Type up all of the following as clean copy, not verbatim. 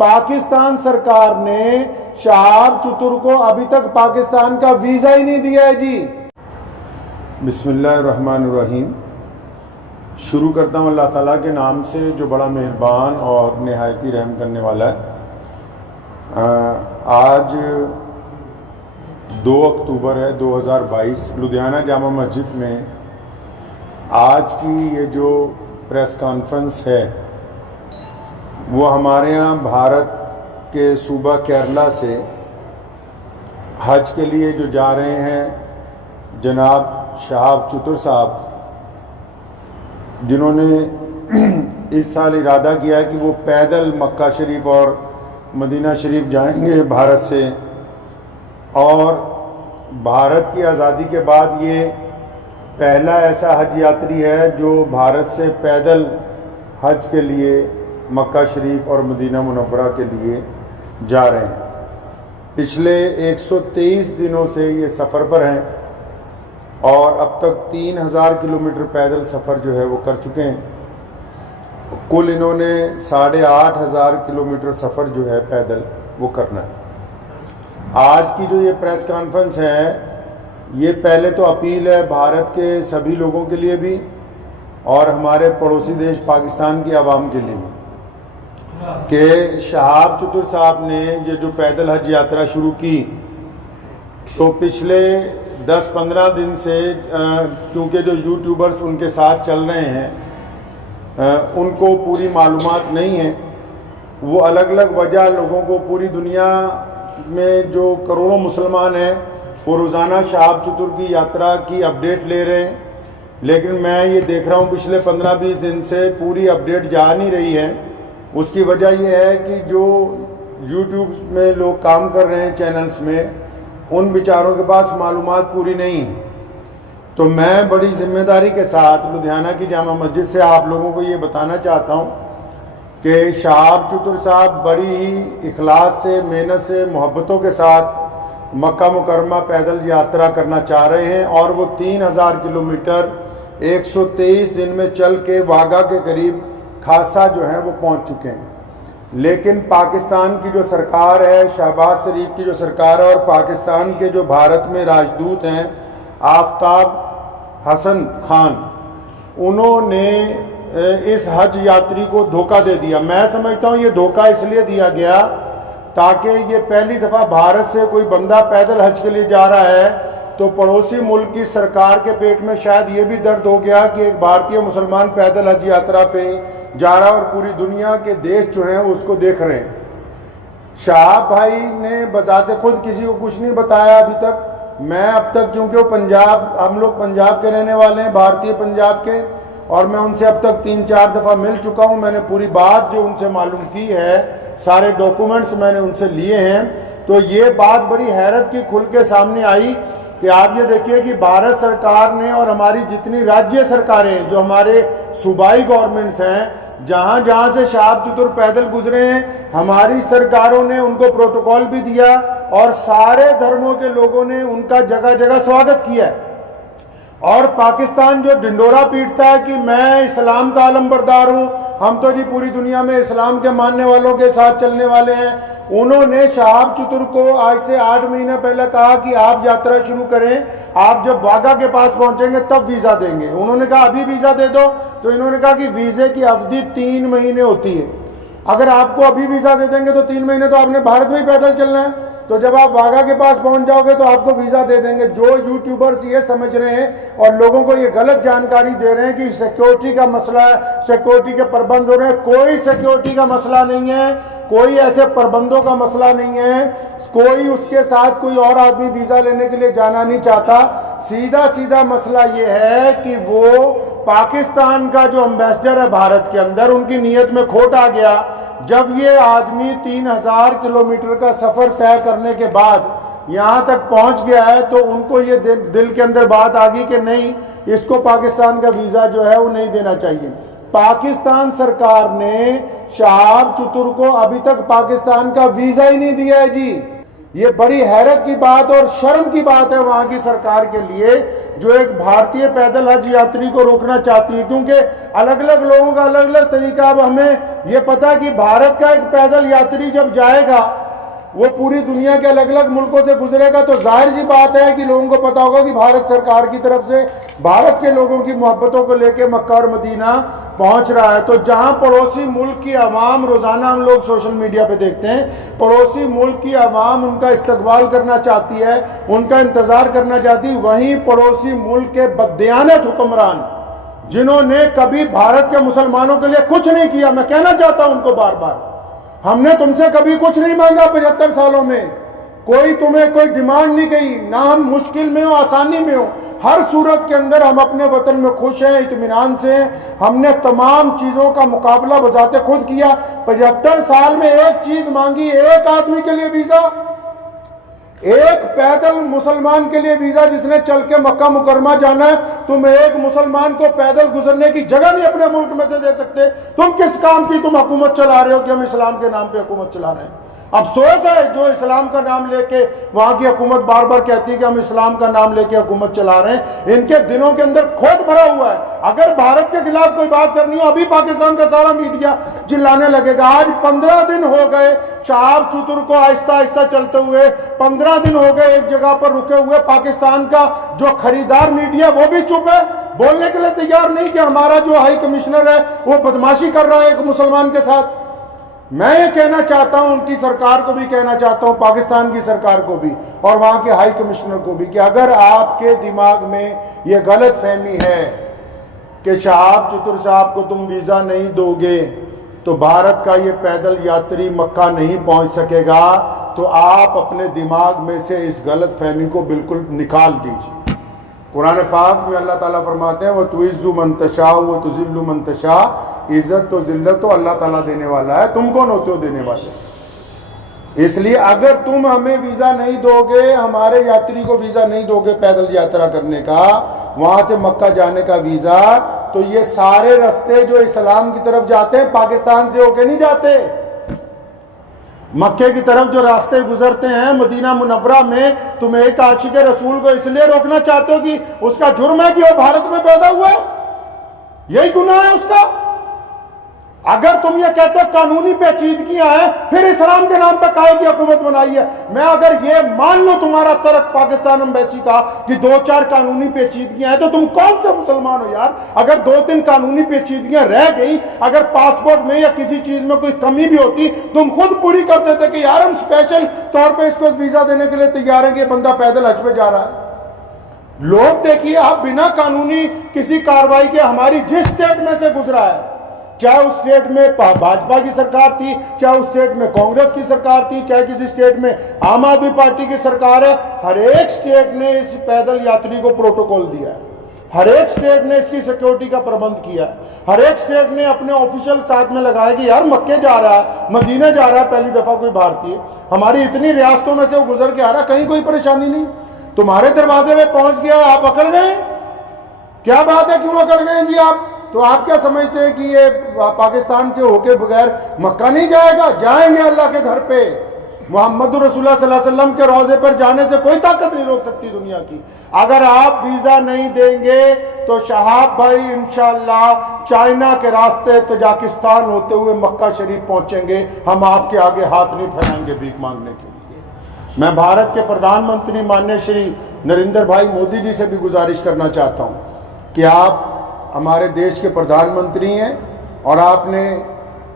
पाकिस्तान सरकार ने शहाब चतुर को अभी तक पाकिस्तान का वीज़ा ही नहीं दिया है जी। बिस्मिल्लाहिर्रहमानिर्रहीम। शुरू करता हूँ अल्लाह ताला के नाम से जो बड़ा मेहरबान और नहायती रहम करने वाला है। आज 2 अक्टूबर है 2022। लुधियाना जामा मस्जिद में आज की ये जो प्रेस कॉन्फ्रेंस है वो हमारे यहाँ भारत के सूबा केरला से हज के लिए जो जा रहे हैं जनाब शहाब चतुर साहब, जिन्होंने इस साल इरादा किया है कि वो पैदल मक्का शरीफ और मदीना शरीफ जाएंगे भारत से, और भारत की आज़ादी के बाद ये पहला ऐसा हज यात्री है जो भारत से पैदल हज के लिए मक्का शरीफ और मदीना मुनव्वरा के लिए जा रहे हैं। पिछले 123 दिनों से ये सफ़र पर हैं और अब तक 3000 किलोमीटर पैदल सफ़र जो है वो कर चुके हैं। कुल इन्होंने 8500 किलोमीटर सफ़र जो है पैदल वो करना है। आज की जो ये प्रेस कॉन्फ्रेंस है ये पहले तो अपील है भारत के सभी लोगों के लिए भी और हमारे पड़ोसी देश पाकिस्तान की आवाम के लिए भी कि शहाब चतुर साहब ने ये जो पैदल हज यात्रा शुरू की तो पिछले 10-15 दिन से क्योंकि जो यूट्यूबर्स उनके साथ चल रहे हैं उनको पूरी मालूमात नहीं है। वो अलग अलग वजह लोगों को, पूरी दुनिया में जो करोड़ों मुसलमान हैं वो रोज़ाना शहाब चतुर की यात्रा की अपडेट ले रहे हैं, लेकिन मैं ये देख रहा हूँ पिछले 15-20 दिन से पूरी अपडेट जा नहीं रही है। उसकी वजह यह है कि जो यूट्यूब में लोग काम कर रहे हैं चैनल्स में, उन बेचारों के पास मालूमात पूरी नहीं है। तो मैं बड़ी जिम्मेदारी के साथ लुधियाना की जामा मस्जिद से आप लोगों को ये बताना चाहता हूँ कि शहाब चतुर साहब बड़ी ही इखलास से, मेहनत से, मोहब्बतों के साथ मक्का मुकरमा पैदल यात्रा करना चाह रहे हैं और वो 3000 किलोमीटर 123 दिन में चल के वाघा के करीब खासा जो है वो पहुंच चुके हैं। लेकिन पाकिस्तान की जो सरकार है, शहबाज शरीफ की जो सरकार है, और पाकिस्तान के जो भारत में राजदूत हैं आफ्ताब हसन खान, उन्होंने इस हज यात्री को धोखा दे दिया। मैं समझता हूँ ये धोखा इसलिए दिया गया ताकि ये पहली दफ़ा भारत से कोई बंदा पैदल हज के लिए जा रहा है तो पड़ोसी मुल्क की सरकार के पेट में शायद ये भी दर्द हो गया कि एक भारतीय मुसलमान पैदल हज यात्रा पे जा रहा है और पूरी दुनिया के देश जो हैं उसको देख रहे हैं। शहाब भाई ने बजाते खुद किसी को कुछ नहीं बताया अभी तक। मैं अब तक, क्योंकि वो पंजाब, हम लोग पंजाब के रहने वाले हैं, भारतीय पंजाब के, और मैं उनसे अब तक 3-4 दफ़ा मिल चुका हूँ। मैंने पूरी बात जो उनसे मालूम की है, सारे डॉक्यूमेंट्स मैंने उनसे लिए हैं। तो ये बात बड़ी हैरत की खुल के सामने आई कि आप ये देखिए कि भारत सरकार ने और हमारी जितनी राज्य सरकारें, जो हमारे सूबाई गवर्नमेंट्स हैं, जहाँ जहाँ से शहाब चतुर पैदल गुजरे हैं, हमारी सरकारों ने उनको प्रोटोकॉल भी दिया और सारे धर्मों के लोगों ने उनका जगह जगह स्वागत किया है। और पाकिस्तान जो ढिंडोरा पीटता है कि मैं इस्लाम का आलमबरदार हूँ, हम तो जी पूरी दुनिया में इस्लाम के मानने वालों के साथ चलने वाले हैं, उन्होंने शहाब चतुर को आज से 8 महीने पहले कहा कि आप यात्रा शुरू करें, आप जब वाघा के पास पहुंचेंगे तब वीज़ा देंगे। उन्होंने कहा अभी वीज़ा दे दो, तो इन्होंने कहा कि वीज़े की अवधि 3 महीने होती है। अगर आपको अभी वीज़ा दे देंगे तो 3 महीने तो आपने भारत में ही पैदल चलना है, तो जब आप वाघा के पास पहुंच जाओगे तो आपको वीज़ा दे देंगे। जो यूट्यूबर्स ये समझ रहे हैं और लोगों को ये गलत जानकारी दे रहे हैं कि सिक्योरिटी का मसला है, सिक्योरिटी के प्रबंध हो रहे हैं, कोई सिक्योरिटी का मसला नहीं है, कोई ऐसे प्रबंधों का मसला नहीं है, कोई उसके साथ कोई और आदमी वीज़ा लेने के लिए जाना नहीं चाहता। सीधा सीधा मसला ये है कि वो पाकिस्तान का जो एम्बेसडर है भारत के अंदर, उनकी नीयत में खोट आ गया। जब ये आदमी 3000 किलोमीटर का सफ़र तय करने के बाद यहाँ तक पहुँच गया है तो उनको ये दिल के अंदर बात आ गई कि नहीं, इसको पाकिस्तान का वीज़ा जो है वो नहीं देना चाहिए। पाकिस्तान सरकार ने शहाब चतुर को अभी तक पाकिस्तान का वीज़ा ही नहीं दिया है जी। ये बड़ी हैरत की बात और शर्म की बात है वहां की सरकार के लिए, जो एक भारतीय पैदल हज यात्री को रोकना चाहती है, क्योंकि अलग अलग लोगों का अलग अलग तरीका। अब हमें ये पता है कि भारत का एक पैदल यात्री जब जाएगा वो पूरी दुनिया के अलग अलग मुल्कों से गुजरेगा, तो जाहिर सी बात है कि लोगों को पता होगा कि भारत सरकार की तरफ से भारत के लोगों की मोहब्बतों को लेकर मक्का और मदीना पहुंच रहा है। तो जहां पड़ोसी मुल्क की आवाम, रोजाना हम लोग सोशल मीडिया पे देखते हैं, पड़ोसी मुल्क की आवाम उनका इस्तकबाल करना चाहती है, उनका इंतजार करना चाहती है, वहीं पड़ोसी मुल्क के बददियानत हुक्मरान जिन्होंने कभी भारत के मुसलमानों के लिए कुछ नहीं किया, मैं कहना चाहता हूं उनको बार बार, हमने तुमसे कभी कुछ नहीं मांगा 75 सालों में, कोई तुम्हें कोई डिमांड नहीं की, ना हम मुश्किल में हो आसानी में हो, हर सूरत के अंदर हम अपने वतन में खुश हैं, इत्मीनान से हैं। हमने तमाम चीजों का मुकाबला बजाते खुद किया। 75 साल में एक चीज मांगी, एक आदमी के लिए वीजा, एक पैदल मुसलमान के लिए वीजा जिसने चल के मक्का मुकरमा जाना है। तुम एक मुसलमान को पैदल गुजरने की जगह नहीं अपने मुल्क में से दे सकते। तुम किस काम की तुम हुकूमत चला रहे हो कि हम इस्लाम के नाम पे हुकूमत चला रहे हैं? अफसोस है जो इस्लाम का नाम लेके वहां की हुकूमत बार बार कहती है कि हम इस्लाम का नाम लेके हुकूमत चला रहे हैं, इनके दिलों के अंदर खोट भरा हुआ है। अगर भारत के खिलाफ कोई बात करनी हो, अभी पाकिस्तान का सारा मीडिया चिल्लाने लगेगा। आज 15 दिन हो गए शहाब चतुर को आहिस्ता आहिस्ता चलते हुए, 15 दिन हो गए एक जगह पर रुके हुए। पाकिस्तान का जो खरीदार मीडिया वो भी चुप है, बोलने के लिए तैयार नहीं कि हमारा जो हाई कमिश्नर है वो बदमाशी कर रहा है एक मुसलमान के साथ। मैं ये कहना चाहता हूं, उनकी सरकार को भी कहना चाहता हूं, पाकिस्तान की सरकार को भी और वहां के हाई कमिश्नर को भी, कि अगर आपके दिमाग में ये गलत फहमी है कि शहाब चतुर साहब को तुम वीजा नहीं दोगे तो भारत का ये पैदल यात्री मक्का नहीं पहुंच सकेगा, तो आप अपने दिमाग में से इस गलत फहमी को बिल्कुल निकाल दीजिए। कुरान पाक में अल्लाह ताला फरमाते हैं, वो तुइज़्ज़ु मन तशा वो तुज़िल्लु मन तशा, इज्जत तो जिल्लत तो अल्लाह ताला देने वाला है, तुम कौन होते हो देने वाले। इसलिए अगर तुम हमें वीजा नहीं दोगे, हमारे यात्री को वीजा नहीं दोगे पैदल यात्रा करने का, वहां से मक्का जाने का वीजा, तो ये सारे रास्ते जो इस्लाम की तरफ जाते हैं पाकिस्तान से होके नहीं जाते। मक्के की तरफ जो रास्ते गुजरते हैं मदीना मुनव्वरा में, तुम एक आशिक रसूल को इसलिए रोकना चाहते हो कि उसका जुर्म है कि वो भारत में पैदा हुआ है, यही गुनाह है उसका। अगर तुम ये कहते हो कानूनी पेचीदगियां हैं, फिर इस्लाम के नाम पर काहे की हुकूमत बनाई है। मैं अगर ये मान लो तुम्हारा तर्क पाकिस्तान एम्बेसी का कि 2-4 कानूनी पेचीदगियां हैं, तो तुम कौन से मुसलमान हो यार। अगर 2-3 कानूनी पेचीदगियां रह गई, अगर पासपोर्ट में या किसी चीज में कोई कमी भी होती, तुम खुद पूरी कर देते कि यार हम स्पेशल तौर पर इसको वीजा देने के लिए तैयार है कि बंदा पैदल हज पे जा रहा है। लोग देखिए, आप बिना कानूनी किसी कार्रवाई के, हमारी जिस स्टेट में से गुजरा है, चाहे उस स्टेट में भाजपा की सरकार थी, चाहे उस स्टेट में कांग्रेस की सरकार थी, चाहे किसी स्टेट में आम आदमी पार्टी की सरकार है, हर एक स्टेट ने इस पैदल यात्री को प्रोटोकॉल दिया है, हर एक स्टेट ने इसकी सिक्योरिटी का प्रबंध किया है, हर एक स्टेट ने अपने ऑफिशियल साथ में लगाया कि यार मक्के जा रहा है, मदीने जा रहा है पहली दफा कोई भारतीय, हमारी इतनी रियासतों में से वो गुजर के आ रहा, कहीं कोई परेशानी नहीं, तुम्हारे दरवाजे में पहुंच गया, आप अकड़ गए। क्या बात है, क्यों अकड़ गए जी आप? तो आप क्या समझते हैं कि ये पाकिस्तान से होके बगैर मक्का नहीं जाएगा? जाएंगे अल्लाह के घर पे। मोहम्मद रसूलुल्लाह सल्लल्लाहु अलैहि वसल्लम के रोजे पर जाने से कोई ताकत नहीं रोक सकती दुनिया की। अगर आप वीजा नहीं देंगे तो शहाब भाई इंशाअल्लाह चाइना के रास्ते तजाकिस्तान होते हुए मक्का शरीफ पहुंचेंगे। हम आपके आगे हाथ नहीं फैलाएंगे भीख मांगने के लिए। मैं भारत के प्रधानमंत्री माननीय श्री नरेंद्र भाई मोदी जी से भी गुजारिश करना चाहता हूं कि आप हमारे देश के प्रधानमंत्री हैं और आपने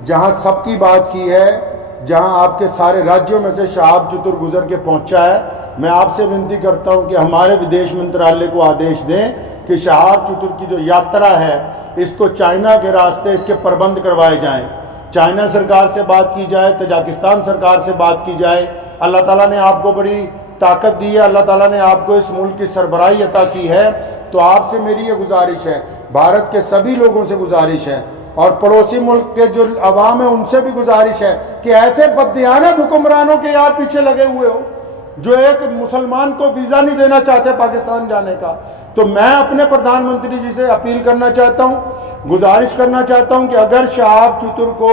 जहां सबकी बात की है, जहां आपके सारे राज्यों में से शहाब चतुर गुजर के पहुंचा है, मैं आपसे विनती करता हूं कि हमारे विदेश मंत्रालय को आदेश दें कि शहाब चतुर की जो यात्रा है इसको चाइना के रास्ते इसके प्रबंध करवाए जाएं। चाइना सरकार से बात की जाए, तजाकिस्तान सरकार से बात की जाए। अल्लाह ताला ने आपको बड़ी ताकत दी है, अल्लाह ताला ने आपको इस मुल्क की सरबराही अता की है। तो आपसे मेरी ये गुजारिश है, भारत के सभी लोगों से गुजारिश है और पड़ोसी मुल्क के जो अवाम है उनसे भी गुजारिश है कि ऐसे बददियानत हुक्मरानों के यार पीछे लगे हुए हो जो एक मुसलमान को वीजा नहीं देना चाहते पाकिस्तान जाने का। तो मैं अपने प्रधानमंत्री जी से अपील करना चाहता हूं, गुजारिश करना चाहता हूं कि अगर शहाब चतुर को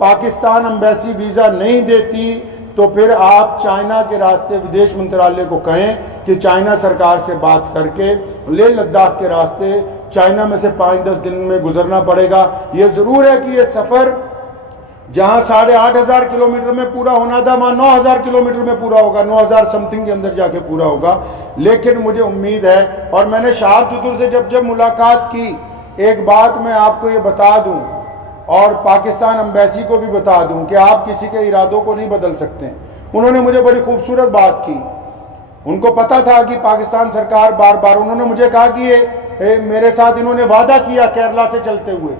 पाकिस्तान एम्बेसी वीजा नहीं देती तो फिर आप चाइना के रास्ते विदेश मंत्रालय को कहें कि चाइना सरकार से बात करके लेह लद्दाख के रास्ते चाइना में से 5-10 दिन में गुजरना पड़ेगा। ये ज़रूर है कि ये सफ़र जहाँ 8,500 किलोमीटर में पूरा होना था वहाँ 9,000 किलोमीटर में पूरा होगा, 9,000 समथिंग के अंदर जाके पूरा होगा। लेकिन मुझे उम्मीद है, और मैंने शाह चतुर से जब मुलाकात की, एक बात मैं आपको ये बता दूं और पाकिस्तान एम्बेसी को भी बता दूं कि आप किसी के इरादों को नहीं बदल सकते। उन्होंने मुझे बड़ी खूबसूरत बात की। उनको पता था कि पाकिस्तान सरकार बार बार, उन्होंने मुझे कहा कि ये मेरे साथ इन्होंने वादा किया केरला से चलते हुए,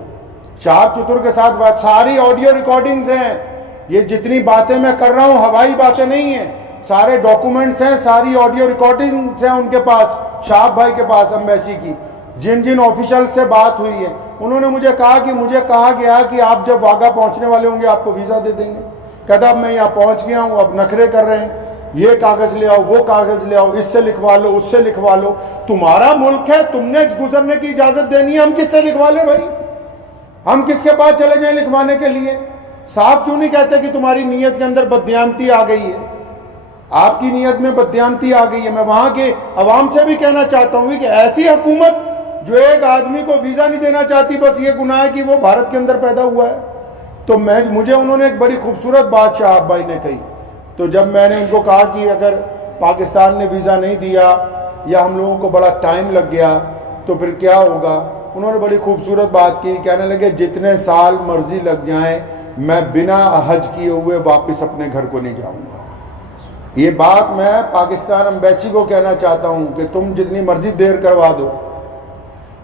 शाह चतुर के साथ बात, सारी ऑडियो रिकॉर्डिंग्स हैं। ये जितनी बातें मैं कर रहा हूँ हवाई बातें नहीं हैं, सारे डॉक्यूमेंट्स हैं, सारी ऑडियो रिकॉर्डिंग्स हैं उनके पास, शाह भाई के पास एम्बेसी की, जिन जिन ऑफिशियल से बात हुई है। उन्होंने मुझे कहा कि मुझे कहा गया कि आप जब वाघा पहुंचने वाले होंगे आपको वीज़ा दे देंगे। कहता अब मैं यहाँ पहुंच गया हूँ, अब नखरे कर रहे हैं, ये कागज़ ले आओ, वो कागज़ ले आओ, इससे लिखवा लो, उससे लिखवा लो। तुम्हारा मुल्क है, तुमने गुजरने की इजाज़त देनी है, हम किससे लिखवा ले भाई? हम किसके पास चले जाएं लिखवाने के लिए? साफ क्यों नहीं कहते कि तुम्हारी नीयत के अंदर बददियानती आ गई है, आपकी नीयत में बददियानती आ गई है। मैं वहां के अवाम से भी कहना चाहता हूँ कि ऐसी हुकूमत जो एक आदमी को वीज़ा नहीं देना चाहती, बस ये गुनाह है कि वो भारत के अंदर पैदा हुआ है। तो मुझे उन्होंने एक बड़ी खूबसूरत बात शाह भाई ने कही। तो जब मैंने उनको कहा कि अगर पाकिस्तान ने वीज़ा नहीं दिया या हम लोगों को बड़ा टाइम लग गया तो फिर क्या होगा, उन्होंने बड़ी खूबसूरत बात की। कहने लगे जितने साल मर्जी लग जाएं, मैं बिना हज किए हुए वापस अपने घर को नहीं जाऊंगा। ये बात मैं पाकिस्तान एम्बेसी को कहना चाहता हूं कि तुम जितनी मर्जी देर करवा दो,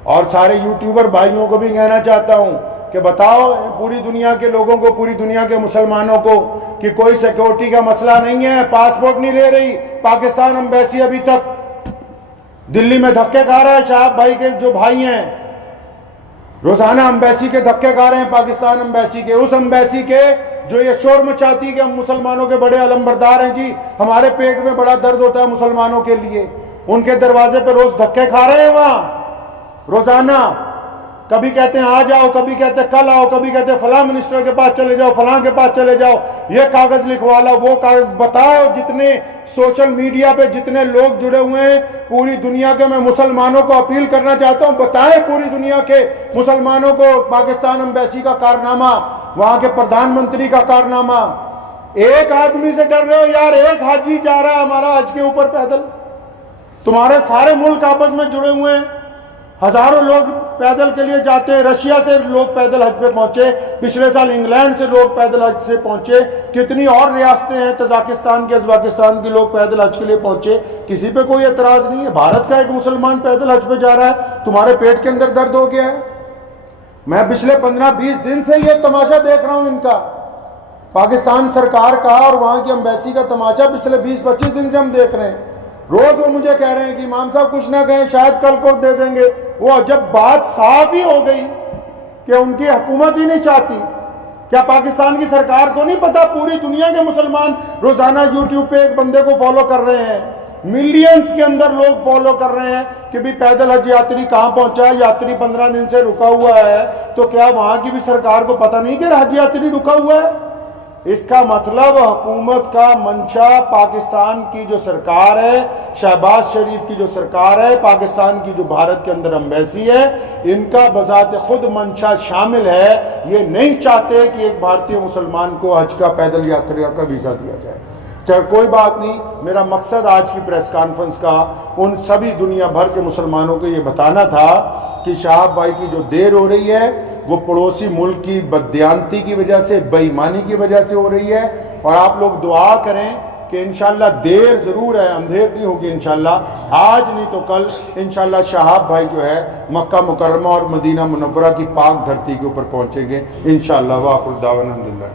और सारे यूट्यूबर भाइयों को भी कहना चाहता हूं कि बताओ पूरी दुनिया के लोगों को, पूरी दुनिया के मुसलमानों को कि कोई सिक्योरिटी का मसला नहीं है, पासपोर्ट नहीं ले रही पाकिस्तान एम्बेसी। अभी तक दिल्ली में धक्के खा रहा है शाह भाई के जो भाई हैं, रोजाना एम्बेसी के धक्के खा रहे हैं, पाकिस्तान एम्बेसी के, उस एम्बेसी के जो ये शोर मचाती है कि हम मुसलमानों के बड़े अलमबरदार हैं जी, हमारे पेट में बड़ा दर्द होता है मुसलमानों के लिए। उनके दरवाजे पर रोज धक्के खा रहे हैं वहां रोजाना। कभी कहते हैं आ जाओ, कभी कहते हैं कल आओ, कभी कहते हैं फलां मिनिस्टर के पास चले जाओ, फलां के पास चले जाओ, ये कागज लिखवा लो, वो कागज। बताओ जितने सोशल मीडिया पे जितने लोग जुड़े हुए हैं पूरी दुनिया के, मैं मुसलमानों को अपील करना चाहता हूं, बताएं पूरी दुनिया के मुसलमानों को पाकिस्तान एम्बेसी का कारनामा, वहां के प्रधानमंत्री का कारनामा। एक आदमी से डर रहे हो यार, एक हाजी जा रहा है हमारा हज के ऊपर पैदल, तुम्हारे सारे मुल्क आपस में जुड़े हुए हैं, हजारों लोग पैदल के लिए जाते हैं। रशिया से लोग पैदल हज पे पहुंचे, पिछले साल इंग्लैंड से लोग पैदल हज से पहुंचे, कितनी और रियासतें हैं, तजाकिस्तान के, उज़्बेकिस्तान के लोग पैदल हज के लिए पहुंचे, किसी पे कोई एतराज नहीं है। भारत का एक मुसलमान पैदल हज पे जा रहा है, तुम्हारे पेट के अंदर दर्द हो गया है। मैं पिछले 15-20 दिन से ये तमाशा देख रहा हूं इनका, पाकिस्तान सरकार का और वहां की एम्बेसी का तमाशा पिछले 20-25 दिन से हम देख रहे हैं। रोज वो मुझे कह रहे हैं कि इमाम साहब कुछ ना कहें, शायद कल को दे देंगे। वो जब बात साफ ही हो गई कि उनकी हुकूमत ही नहीं चाहती, क्या पाकिस्तान की सरकार को नहीं पता पूरी दुनिया के मुसलमान रोजाना यूट्यूब पे एक बंदे को फॉलो कर रहे हैं, मिलियंस के अंदर लोग फॉलो कर रहे हैं कि भी पैदल हज यात्री कहां पहुंचा है, यात्री 15 दिन से रुका हुआ है, तो क्या वहां की भी सरकार को पता नहीं कि हज यात्री रुका हुआ है? इसका मतलब हुकूमत का मंशा, पाकिस्तान की जो सरकार है, शहबाज शरीफ की जो सरकार है, पाकिस्तान की जो भारत के अंदर एम्बेसी है, इनका बजाते खुद मंशा शामिल है। ये नहीं चाहते कि एक भारतीय मुसलमान को हज का पैदल यात्री का वीज़ा दिया जाए। चल कोई बात नहीं, मेरा मकसद आज की प्रेस कॉन्फ्रेंस का उन सभी दुनिया भर के मुसलमानों को ये बताना था कि शाह भाई की जो देर हो रही है वो पड़ोसी मुल्क की बददियानती की वजह से, बेईमानी की वजह से हो रही है। और आप लोग दुआ करें कि इंशाल्लाह देर ज़रूर है, अंधेर नहीं होगी इंशाल्लाह, आज नहीं तो कल इंशाल्लाह शहाब भाई जो है मक्का मुकर्रमा और मदीना मुनव्वरा की पाक धरती के ऊपर पहुँचेंगे इंशाल्लाह। वाक़िअ दावाना अल्हम्दुलिल्लाह।